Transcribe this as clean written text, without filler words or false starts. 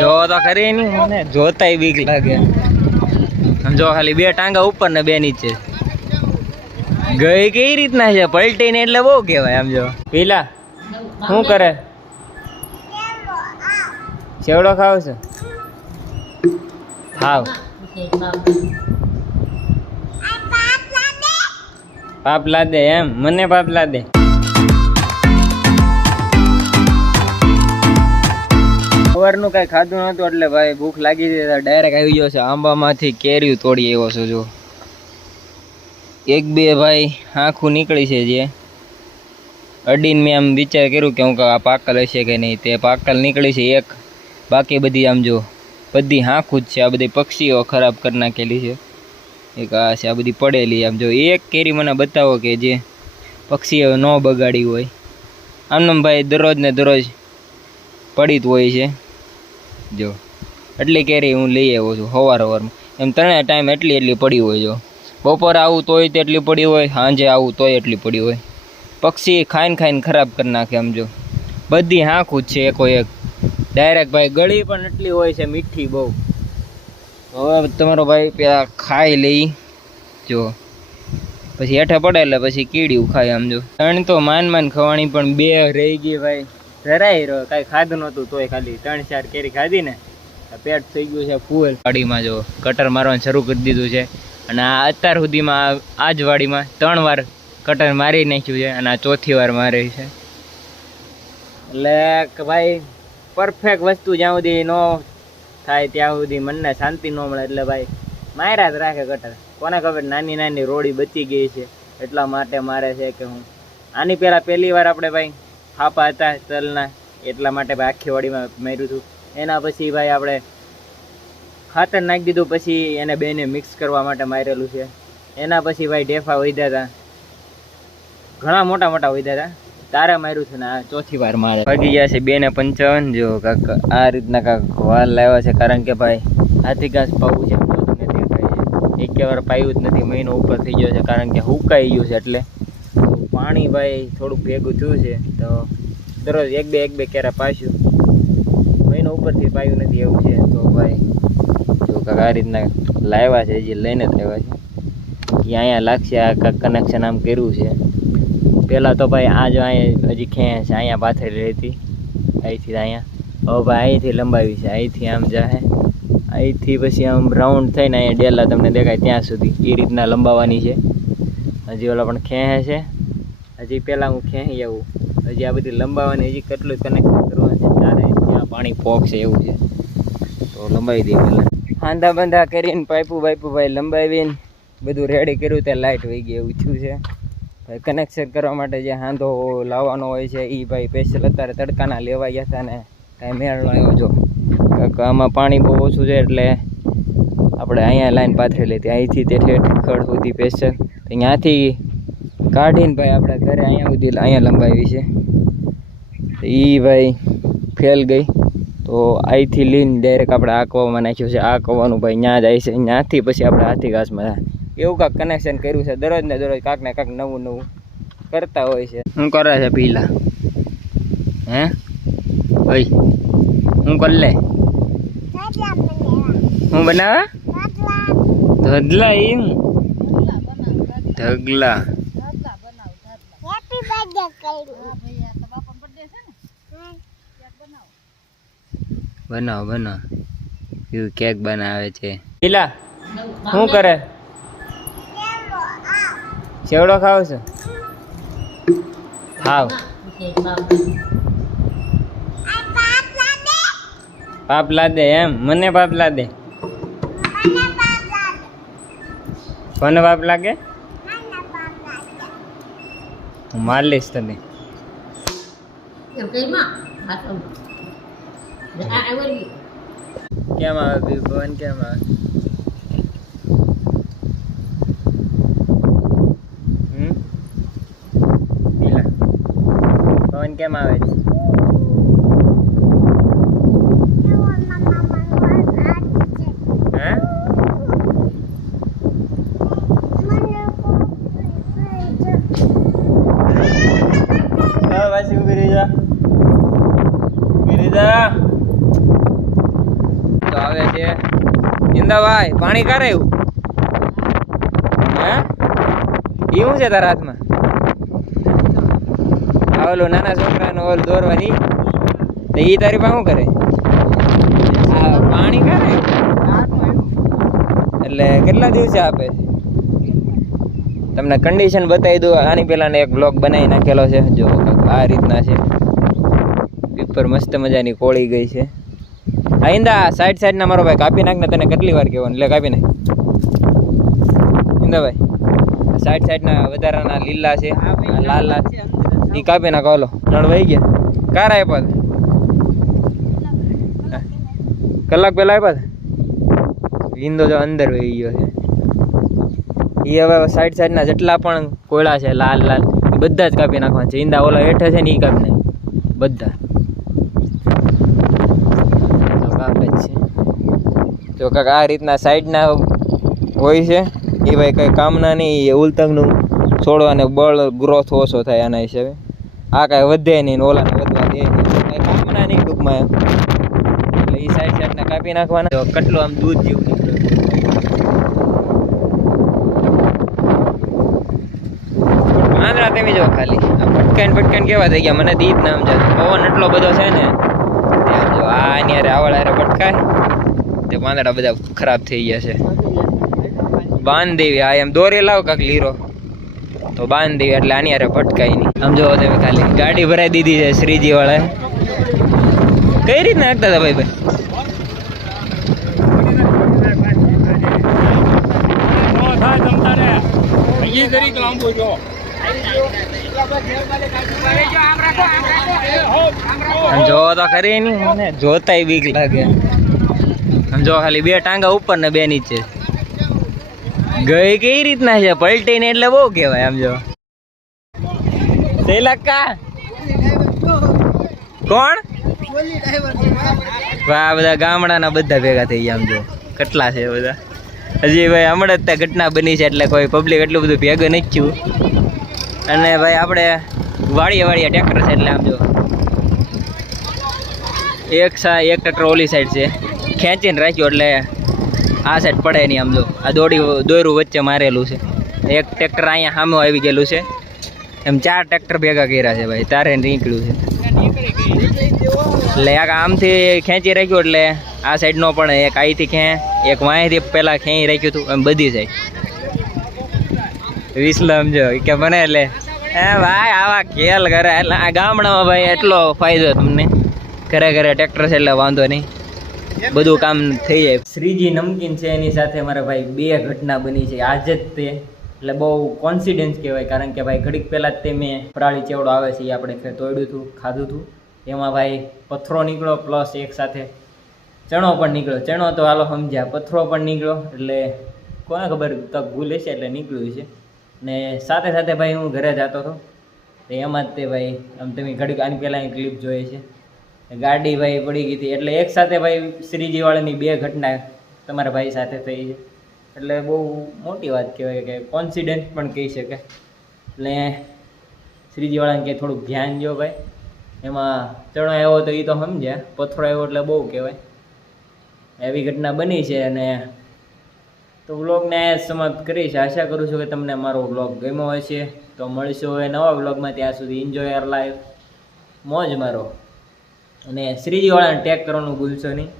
જો તો ખરી નહીં મને જોતાય બીક લાગે. સમજો ખાલી બે ટાંગા ઉપર ને બે નીચે. ગઈ કઈ રીતના છે પલટીને એટલે બહુ કહેવાય. આમ જો પેલા શું કરે? સેવડો ખાવ છે? ખાવ. પાપ લા દે એમ? મને પાપ લા દે. સવારનું કઈ ખાધું નતું એટલે ભાઈ ભૂખ લાગી હતી. ડાયરેક્ટ આવી ગયો છે આંબામાંથી કેરીઓ તોડી આવ્યો છું. જો એક બે ભાઈ આંખું નીકળી છે જે અડીને મેં આમ વિચાર કર્યું કે હું આ પાકલ હશે કે નહીં. તે પાકલ નીકળી છે એક, બાકી બધી આમ જો બધી આંખું જ છે. આ બધી પક્ષીઓ ખરાબ કરી નાખેલી છે. એક આ છે આ બધી પડેલી. આમ જો એક કેરી મને બતાવો કે જે પક્ષીઓ ન બગાડી હોય. આમનું ભાઈ દરરોજ ને દરરોજ પડી જ હોય છે. જો એટલી કેરી હું લઈ આવ્યો છું સવારમાં. એમ ત્રણે ટાઈમ એટલી પડી હોય. જો બપોરે આવું તોય તેટલી પડી હોય, સાંજે આવું તોય એટલી પડી હોય. પક્ષી ખાઈને ખરાબ કરી નાખે. આમ જો બધી આંખું જ છે એકો એક. ડાયરેક્ટ ભાઈ ગળી પણ એટલી હોય છે મીઠી બહુ. હવે તમારો ભાઈ પેલા ખાઈ લઈ. જો પછી હેઠે પડે એટલે પછી કીડીયું ખાય. આમ જો ત્રણ તો માન ખવાણી પણ બે રહી ગઈ ભાઈ. જરાય રહ્યો કાંઈ ખાધું નહોતું તોય ખાલી 3-4 કેરી ખાધી ને પેટ થઈ ગયું છે ફૂલ. વાડીમાં જો કટર મારવાનું શરૂ કરી દીધું છે. અને આ અત્યાર સુધીમાં આ જ વાડીમાં 3 વાર કટર મારી નાખ્યું છે અને આ 4થી વાર મારે છે. એટલે કે ભાઈ પરફેક્ટ વસ્તુ જ્યાં સુધી ન થાય ત્યાં સુધી મનને શાંતિ ન મળે. એટલે ભાઈ માર્યા જ રાખે કટર. કોને ખબર નાની રોડી બચી ગઈ છે એટલા માટે મારે છે કે હું. આની પહેલી વાર આપણે ભાઈ ફાપા હતા તલના એટલા માટે ભાઈ આખી વાડીમાં માર્યું હતું. એના પછી ભાઈ આપણે ખાતર નાખી દીધું. પછી એને બેને મિક્સ કરવા માટે મારેલું છે. એના પછી ભાઈ ઢેફા વધ્યા હતા, ઘણા મોટા વધ્યા હતા. તારે માર્યું છે ને આ 4થી વાર મારે. વાગી ગયા છે 2:55. જો કાક આ રીતના કાક વાલ લાવ્યા છે. કારણ કે ભાઈ હાથી ઘાસ પાવું છે. એક વાર પાયું જ નથી, મહિનો ઉપર થઈ ગયો છે. કારણ કે હુકાઈ ગયું છે એટલે પાણી ભાઈ થોડુંક ભેગું થયું છે. તો દરરોજ એક બે કેરા પાછું મહિનો ઉપરથી પાયું નથી એવું છે. તો ભાઈ જો કાંક આ રીતના લાવ્યા છે, જે લઈને જ લાવ્યા છે. એ અહીંયા લાગશે. આ કાંક કનેક્શન આમ કર્યું છે. પહેલાં તો ભાઈ આ જો અહીંયા હજી ખેંચ છે, અહીંયા પાથરેલી હતી અહીંથી અહીંયા. હવે ભાઈ અહીંથી લંબાવી છે. અહીંથી આમ જાહે, અહીંથી પછી આમ રાઉન્ડ થઈને અહીંયા ડેલા તમને દેખાય ત્યાં સુધી એ રીતના લંબાવવાની છે. હજી ઓલા પણ ખેંચે છે. હજી પહેલાં હું ખેંચી આવું. હજી આ બધી લંબાવવાની, હજી કેટલું કનેક્શન કરવાનું છે. ત્યારે ત્યાં પાણી પોકશે એવું છે. તો લંબાવી દઈએ પહેલાં. હાંધા બંધા કરીને પાઇપું ભાઈ લંબાવીને બધું રેડી કર્યું. ત્યાં લાઇટ વહી ગઈ એવું થયું છે. ભાઈ કનેક્શન કરવા માટે જે હાંધો લાવવાનો હોય છે એ ભાઈ સ્પેશિયલ અત્યારે તડકાના લેવા ગયા હતા ને કાંઈ મેળ ન આવ્યો. જો આમાં પાણી બહુ ઓછું છે એટલે આપણે અહીંયા લાઈન પાથરેલી હતી. અહીંથી તે ઠેઠ ખડ સુધી સ્પેશિયલ ત્યાંથી કાઢીને ભાઈ આપણે ઘરે અહીંયા લંબાવી છે. એ ભાઈ ફેલ ગઈ તો અહીંથી લઈને ડાયરેક્ટ આપણે આ કવામાં નાખ્યું છે. આ કવાનું ભાઈ ત્યાં જાય છે. ત્યાંથી પછી આપણે હાથી ઘાસમાં જાય એવું કાંક કનેક્શન કર્યું છે. દરરોજ ને દરરોજ કાંક ને કાંક નવું કરતા હોય છે. શું કરે છે પીલા? હે ભાઈ હું કર લે? હું બનાવે? ધગલા. એમ ધગલા બનાવ એવું કેક બનાવે છે. પીલા શું કરે? સેવડો ખાવ છે? ખાવ. પાપ લા દે એમ? મને પાપ લા દે. કોને પાપ લાગે? હું માર લઈશ તને. કેમ આવે ભવન? કેમ આવે? પવન કેમ આવે છે? પાછી ઉભી રહી જા. આવે છે. ઇન્દાભાઈ પાણી કારે એવું હે ઈ શું છે તારા હાથમાં? આ ઓલું નાના છોકરાનો ઓલું દોરવાની તો ઈ તારી પાસે શું કરે? આ પાણી કારે એટલે કેટલા દિવસે આપે? તમને કન્ડિશન બતાવી દઉં. આની પહેલાંનો એક બ્લોગ બનાવી નાખેલો છે. જો આ રીતના છે. પીપર મસ્ત મજાની કોળી ગઈ છે. આઈંદા સાઈડના મારો ભાઈ કાપી નાખ ને. તને કેટલી વાર કહેવાનું? એટલે કાપી નાખ ઇંદાભાઈ. સાઈડના વધારાના લીલા છે, લાલ લાલ એ કાપી નાખો. હાલો નળ વહી ગયા. કારા આપ્યા કલાક પહેલા આપ્યા. ઈંદો જો અંદર વહી ગયો છે. એ હવે સાઈડના જેટલા પણ કોયડા છે લાલ લાલ એ બધા જ કાપી નાખવાના છે. ઈંદા ઓલા હેઠે છે ને એ કાપી નાખ બધા. કાપે જ છે. જો કાંક આ રીતના સાઈડના હોય છે એ ભાઈ કંઈ કામના નહીં. એ ઉલતંગનું છોડવાને બળ ગ્રોથ ઓછો થાય આના હિસાબે. આ કાંઈ વધે નહીં ને ઓલાને વધવા દે નહીં. કાંઈ કામના નહીં ટૂંકમાં એમ. એટલે એ સાઈડના કાપી નાખવાના. જો કેટલું આમ દૂધ જેવું નીકળ્યું. આંધળા તમે જો ખાલી ભટકાઈને કેવા થઈ ગયા. મને દીપ નામ છે. પવન એટલો બધો છે ને જો આની હારે આવડ હારે ભટકાય તે પાંદડા બધા ખરાબ થઈ ગયા છે. બાંધ દેવી. આ એમ દોરી લાવ કાંક લીરો તો બાંધ દેવી એટલે આની હારે ભટકાય નહીં. આમ જો તમે ખાલી ગાડી ભરાઈ દીધી છે શ્રીજી વાળાએ. કઈ રીતના નાખતા હતા ભાઈ? જો તો ખરી નહીં મને જોતાય બીક લાગે. સમજો ખાલી બે ટાંગા ઉપર ને બે નીચે. ગઈ કઈ રીતના છે પલટી ને એટલે બહુ કહેવાય. આમ જો તેલકા કોણ આ બધા ગામડાના બધા ભેગા થઈ ગયા. આમ જો કેટલા છે બધા. હજી ભાઈ હમણાં જ ત્યાં ઘટના બની છે એટલે કોઈ પબ્લિક એટલું બધું ભેગું નથી થયું. અને ભાઈ આપણે વાળીએ ટ્રેક્ટર છે એટલે આમ જો એક ટ્રેક્ટર ઓલી સાઈડ છે ખેંચીને રાખ્યો એટલે આ સાઈડ પડે નહીં. આમ જો આ દોયરું વચ્ચે મારેલું છે. એક ટ્રેક્ટર અહીંયા સામે આવી ગયેલું છે. એમ 4 ટ્રેક્ટર ભેગા કર્યા છે ભાઈ. તારે નીકળ્યું છે એટલે આમથી ખેંચી રાખ્યું એટલે આ સાઈડનો પણ એક અહીંથી એક વાંયથી પહેલાં ખેંચી રાખ્યું હતું. એમ બધી સાઈડ વિસલો સમજો કે બને એટલે હે ભાઈ આવા ખેલ કરે. એટલે આ ગામડામાં ભાઈ એટલો ફાયદો તમને. ઘરે ટ્રેક્ટર છે એટલે વાંધો નહીં, બધું કામ થઈ જાય. શ્રીજી નમકીન છે એની સાથે મારા ભાઈ 2 ઘટના બની છે આજે જ તે. એટલે બહુ કોન્ફિડન્સ કહેવાય. કારણ કે ભાઈ ઘડીક પહેલાં જ તે મેં ફરાળી ચેવડો આવે છે એ આપણે તોડ્યું હતું, ખાધું હતું. એમાં ભાઈ પથરો નીકળ્યો પ્લસ એક સાથે ચણો પણ નીકળ્યો. ચણો તો હાલો સમજ્યા, પથરો પણ નીકળ્યો. એટલે કોને ખબર તક ભૂલ હશે એટલે નીકળ્યું છે. ને સાથે સાથે ભાઈ હું ઘરે જતો હતો તો એમાં જ તે ભાઈ આમ તમે ઘડીક આની પહેલાંની ક્લિપ જોઈએ છે ગાડી ભાઈ પડી ગઈ હતી. એટલે એક સાથે ભાઈ શ્રીજીવાળાની 2 ઘટના તમારા ભાઈ સાથે થઈ છે. એટલે બહુ મોટી વાત કહેવાય કે કોન્ફિડન્સ પણ કહી શકે. એટલે શ્રીજીવાળાને કે થોડુંક ધ્યાન દો ભાઈ. એમાં ચણો આવ્યો તો એ તો સમજ્યા, પથરો આવ્યો એટલે બહુ કહેવાય. એવી ઘટના બની છે. અને તો વ્લોગને સમાપ્ત કરીશ. આશા કરું છું કે તમને મારો વ્લોગ ગમ્યો હોય છે. તો મળીશું હવે નવા વ્લોગમાં. ત્યાં સુધી એન્જોય યોર લાઈફ, મોજ મારો. અને શ્રીજીવાળાને ટેગ કરવાનું ભૂલશો નહીં.